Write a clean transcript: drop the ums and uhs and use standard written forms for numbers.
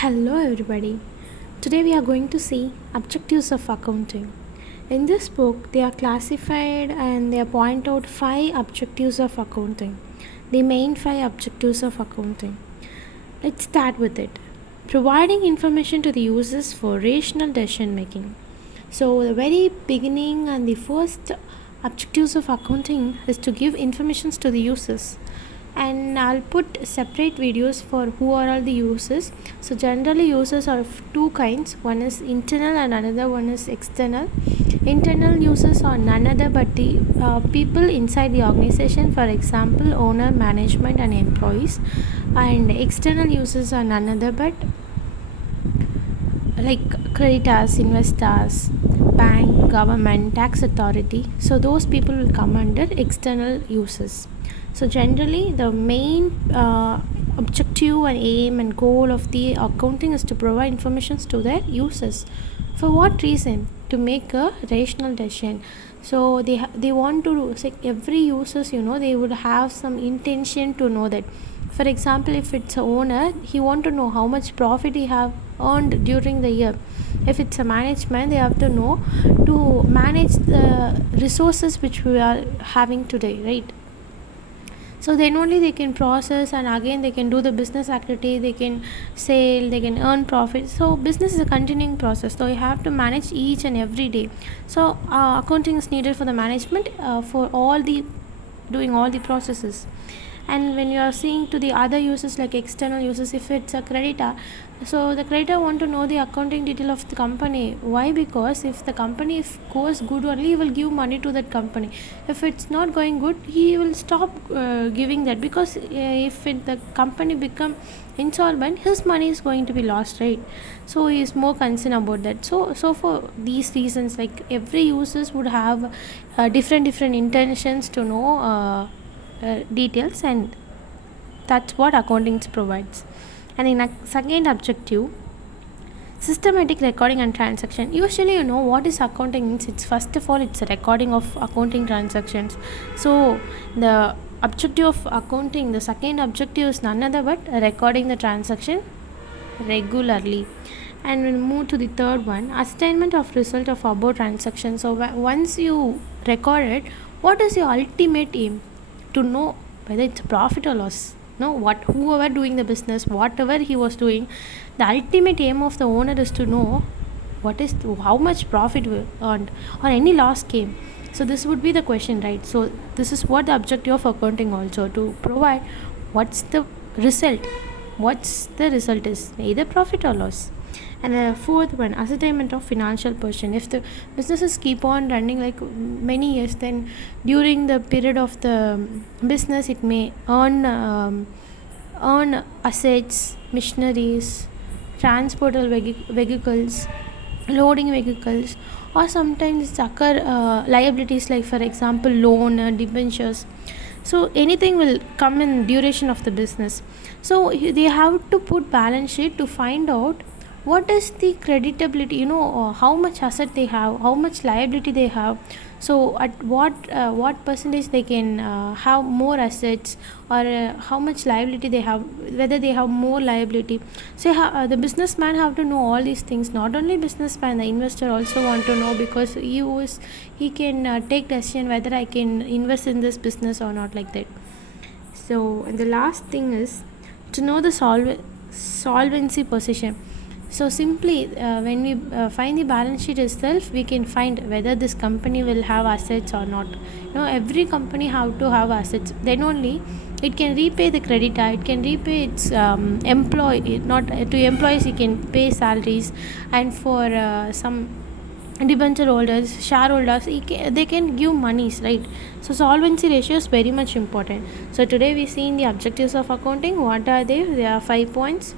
Hello, everybody. Today we are going to see objectives of accounting. In this book, they are classified and they point out five objectives of accounting. The main five objectives of accounting. Let's start with it. Providing information to the users for rational decision making. So, the very beginning and the first objectives of accounting is to give information to the users, and I'll put separate videos for who are all the users. So generally users are of two kinds. One is internal and another one is external. Internal users are none other but the people inside the organization, for example owner, management and employees. And external users are none other but like creditors, investors, bank, government, tax authority. So those people will come under external users. So generally the main objective and aim and goal of the accounting is to provide information to their users. For what reason? To make a rational decision. So they want to say every users, they would have some intention to know that. For example, if it's a owner, he want to know how much profit he have earned during the year. If it's a management, they have to know to manage the resources which we are having today, right? So then only they can process, and again they can do the business activity, they can sell, they can earn profit. So business is a continuing process, so you have to manage each and every day. So accounting is needed for the management, for all the doing all the processes. And when you are seeing to the other users like external users, if it's a creditor, so the creditor want to know the accounting detail of the company. Why? Because if the company goes good only, he will give money to that company. If it's not going good, he will stop giving that, because if the company become insolvent, his money is going to be lost, right? So he is more concerned about that. So for these reasons, like every users would have different intentions to know details, and that's what accounting provides. And in a second objective, systematic recording and transaction. Usually what is accounting means. It's first of all it's a recording of accounting transactions. So the objective of accounting, the second objective is none other but recording the transaction regularly. And we'll move to the third one, assignment of result of above transaction. So once you record it, what is your ultimate aim? To know whether it's a profit or loss. Whoever doing the business, whatever he was doing, the ultimate aim of the owner is to know how much profit we earned or any loss came. So this would be the question, right? So this is what the objective of accounting also, to provide what's the result is, either profit or loss. And the fourth one, ascertainment of financial position. If the businesses keep on running like many years, then during the period of the business it may earn assets, machineries, transportable vehicles, loading vehicles, or sometimes occur liabilities like, for example, loan, debentures. So anything will come in duration of the business. So they have to put balance sheet to find out what is the creditability, how much asset they have, how much liability they have. So at what percentage they can have more assets, or how much liability they have, whether they have more liability. So the businessman have to know all these things. Not only businessman, the investor also want to know, because he can take decision whether I can invest in this business or not, like that. So and the last thing is to know the solvency position. So simply when we find the balance sheet itself, we can find whether this company will have assets or not. Every company have to have assets, then only it can repay the creditor, it can repay its employee, not to employees it can pay salaries, and for some debenture holders, shareholders, they can give monies, right? So solvency ratio is very much important. So today we seen the objectives of accounting. What are they? There are 5 points.